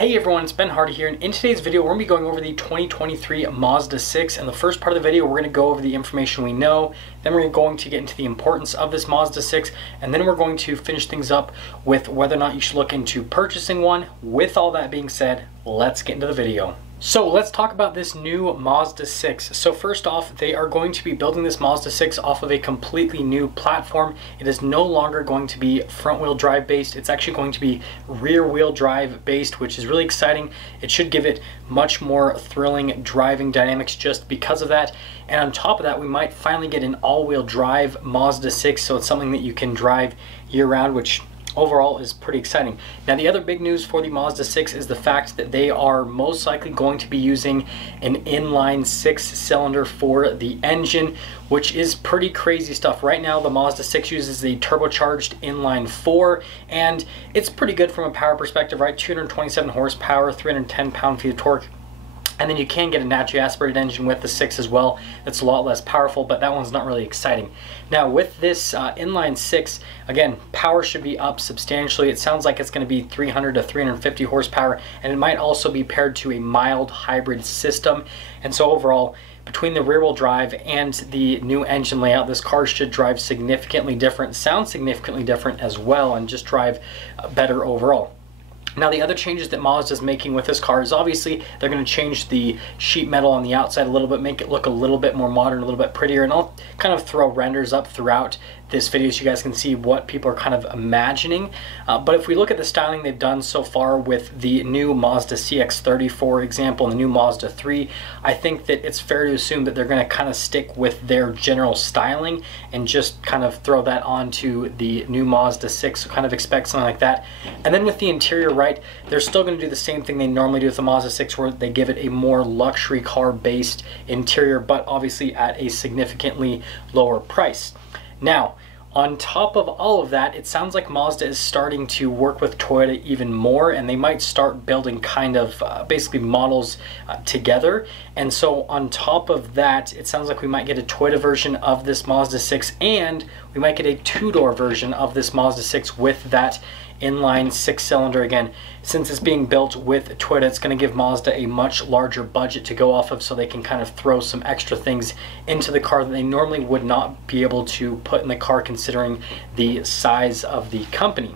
Hey everyone, it's Ben Hardy here, and in today's video we're going to be going over the 2023 Mazda 6. In the first part of the video we're going to go over the information we know, then we're going to get into the importance of this Mazda 6, and then we're going to finish things up with whether or not you should look into purchasing one. With all that being said, let's get into the video. So let's talk about this new Mazda 6. So first off, they are going to be building this Mazda 6 off of a completely new platform. It is no longer going to be front wheel drive based. It's actually going to be rear wheel drive based, which is really exciting. It should give it much more thrilling driving dynamics just because of that. And on top of that, we might finally get an all-wheel drive Mazda 6, so it's something that you can drive year-round, which overall is pretty exciting. Now, the other big news for the Mazda 6 is the fact that they are most likely going to be using an inline 6-cylinder for the engine, which is pretty crazy stuff. Right now, the Mazda 6 uses the turbocharged inline 4, and it's pretty good from a power perspective, right? 227 horsepower, 310 pound-feet of torque. And then you can get a naturally aspirated engine with the 6 as well. That's a lot less powerful, but that one's not really exciting. Now with this inline 6, again, power should be up substantially. It sounds like it's going to be 300 to 350 horsepower, and it might also be paired to a mild hybrid system. And so overall, between the rear wheel drive and the new engine layout, this car should drive significantly different, sound significantly different as well, and just drive better overall. Now, the other changes that Mazda is making with this car is obviously they're going to change the sheet metal on the outside a little bit, make it look a little bit more modern, a little bit prettier, and I'll kind of throw renders up throughout this video so you guys can see what people are kind of imagining. But if we look at the styling they've done so far with the new Mazda CX-30, for example, and the new Mazda 3, I think that it's fair to assume that they're going to kind of stick with their general styling and just kind of throw that onto the new Mazda 6, so kind of expect something like that. And then with the interior, right, they're still going to do the same thing they normally do with the Mazda 6, where they give it a more luxury car based interior, but obviously at a significantly lower price. Now, on top of all of that, it sounds like Mazda is starting to work with Toyota even more, and they might start building kind of basically models together. And so on top of that, it sounds like we might get a Toyota version of this Mazda 6, and we might get a two-door version of this Mazda 6 with that inline 6-cylinder. Again, since it's being built with Toyota, it's going to give Mazda a much larger budget to go off of, so they can kind of throw some extra things into the car that they normally would not be able to put in the car considering the size of the company.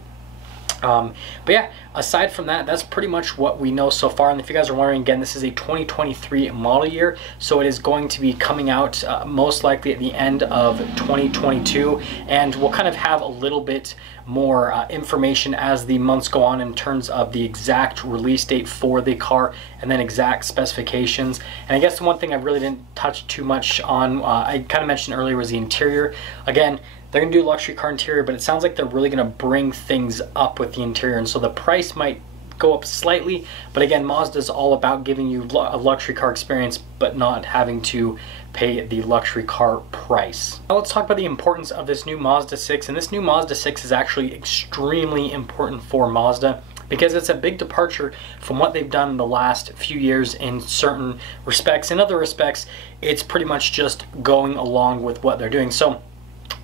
But yeah, aside from that, that's pretty much what we know so far. And if you guys are wondering, again, this is a 2023 model year, so it is going to be coming out most likely at the end of 2022, and we'll kind of have a little bit more information as the months go on in terms of the exact release date for the car and then exact specifications. And I guess the one thing I really didn't touch too much on, I kind of mentioned earlier, was the interior. Again, they're going to do a luxury car interior, but it sounds like they're really going to bring things up with the interior, and so the price might go up slightly. But again, Mazda is all about giving you a luxury car experience, but not having to pay the luxury car price. Now let's talk about the importance of this new Mazda 6, and this new Mazda 6 is actually extremely important for Mazda, because it's a big departure from what they've done in the last few years in certain respects. In other respects, it's pretty much just going along with what they're doing. So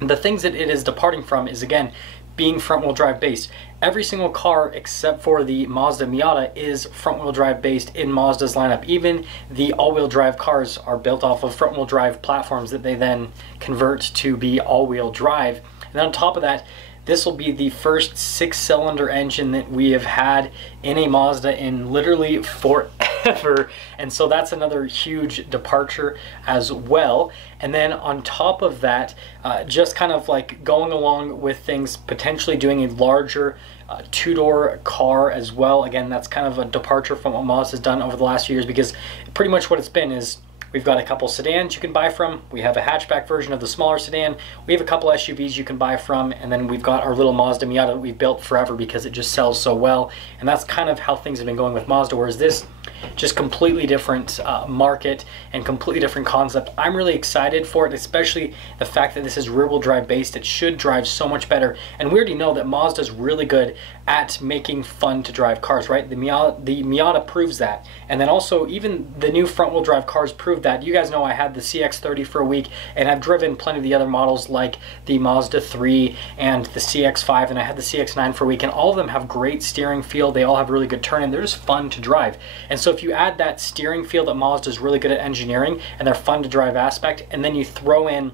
the things that it is departing from is, again, being front-wheel drive based. Every single car except for the Mazda Miata is front-wheel drive based in Mazda's lineup. Even the all-wheel drive cars are built off of front-wheel drive platforms that they then convert to be all-wheel drive. And then on top of that, this will be the first 6-cylinder engine that we have had in a Mazda in literally forever. And so that's another huge departure as well. And then on top of that, just kind of like going along with things, potentially doing a larger two-door car as well. Again, that's kind of a departure from what Mazda's done over the last few years, because pretty much what it's been is we've got a couple sedans you can buy from, we have a hatchback version of the smaller sedan, we have a couple SUVs you can buy from, and then we've got our little Mazda Miata that we've built forever because it just sells so well. And that's kind of how things have been going with Mazda, whereas this, just completely different market and completely different concept. I'm really excited for it, especially the fact that this is rear-wheel drive based. It should drive so much better, and we already know that Mazda is really good at making fun to drive cars, right? The Miata proves that, and then also even the new front-wheel drive cars prove proved that. You guys know I had the CX-30 for a week, and I've driven plenty of the other models like the Mazda 3 and the CX-5, and I had the CX-9 for a week, and all of them have great steering feel. They all have really good turn, and they're just fun to drive. And so if you add that steering feel that Mazda is really good at engineering, and they're fun to drive aspect, and then you throw in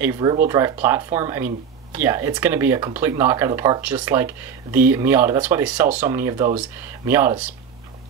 a rear-wheel drive platform, I mean, yeah, it's going to be a complete knockout of the park, just like the Miata. That's why they sell so many of those Miatas.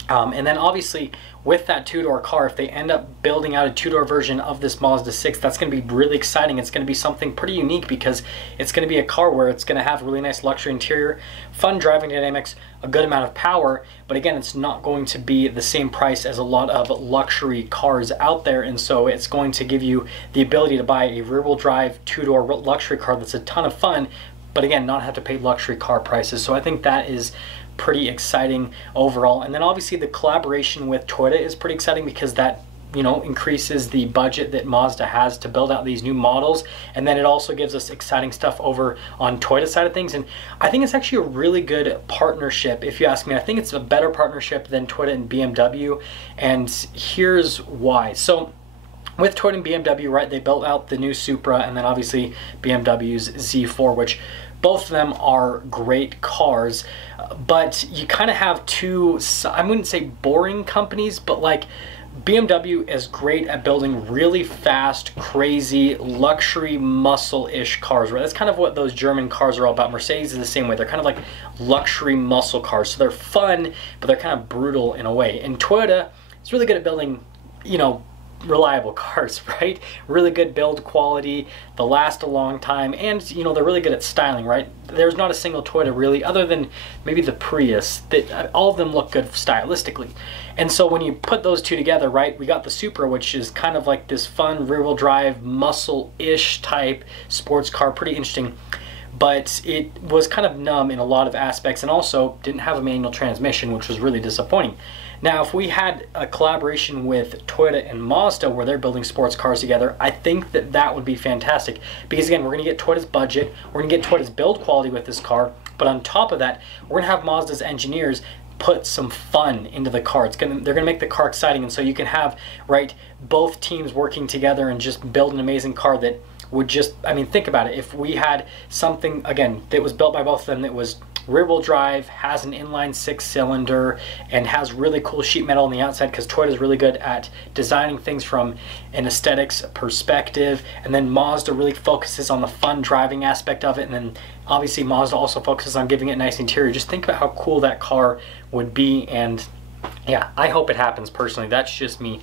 And then obviously with that two-door car, if they end up building out a two-door version of this Mazda 6, that's going to be really exciting. It's going to be something pretty unique because it's going to be a car where it's going to have really nice luxury interior, fun driving dynamics, a good amount of power, but again, it's not going to be the same price as a lot of luxury cars out there, and so it's going to give you the ability to buy a rear-wheel drive two-door luxury car that's a ton of fun, but again, not have to pay luxury car prices. So I think that is pretty exciting overall. And then obviously the collaboration with Toyota is pretty exciting because that, you know, increases the budget that Mazda has to build out these new models, and then it also gives us exciting stuff over on Toyota side of things. And I think it's actually a really good partnership, if you ask me. I think it's a better partnership than Toyota and BMW, and here's why. So with Toyota and BMW, right, they built out the new Supra, and then obviously BMW's Z4, which both of them are great cars, but you kind of have two, I wouldn't say boring companies, but like BMW is great at building really fast, crazy, luxury, muscle-ish cars, right? That's kind of what those German cars are all about. Mercedes is the same way. They're kind of like luxury muscle cars. So they're fun, but they're kind of brutal in a way. And Toyota is really good at building, you know, reliable cars, right? Really good build quality, they'll last a long time, and you know, they're really good at styling, right? There's not a single Toyota really, other than maybe the Prius, that all of them look good stylistically. And so when you put those two together, right, we got the Supra, which is kind of like this fun rear-wheel drive, muscle-ish type sports car, pretty interesting, but it was kind of numb in a lot of aspects, and also didn't have a manual transmission, which was really disappointing. Now, if we had a collaboration with Toyota and Mazda where they're building sports cars together, I think that that would be fantastic. Because again, we're going to get Toyota's budget, we're going to get Toyota's build quality with this car, but on top of that, we're going to have Mazda's engineers put some fun into the car. They're going to make the car exciting, and so you can have, right, both teams working together and just build an amazing car that would just, I mean, think about it. If we had something, again, that was built by both of them that was rear-wheel drive, has an inline 6-cylinder, and has really cool sheet metal on the outside, because Toyota is really good at designing things from an aesthetics perspective, and then Mazda really focuses on the fun driving aspect of it, and then obviously Mazda also focuses on giving it a nice interior. Just think about how cool that car would be, and yeah, I hope it happens personally. That's just me.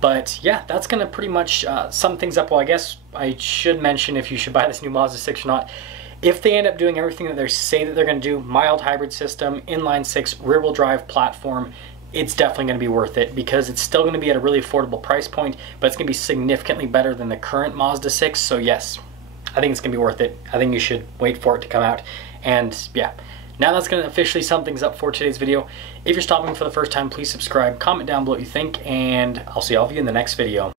But yeah, that's going to pretty much sum things up. Well, I guess I should mention if you should buy this new Mazda 6 or not. If they end up doing everything that they say that they're going to do, mild hybrid system, inline 6, rear-wheel drive platform, it's definitely going to be worth it, because it's still going to be at a really affordable price point, but it's going to be significantly better than the current Mazda 6. So yes, I think it's going to be worth it. I think you should wait for it to come out. And yeah, now that's going to officially sum things up for today's video. If you're stopping for the first time, please subscribe, comment down below what you think, and I'll see all of you in the next video.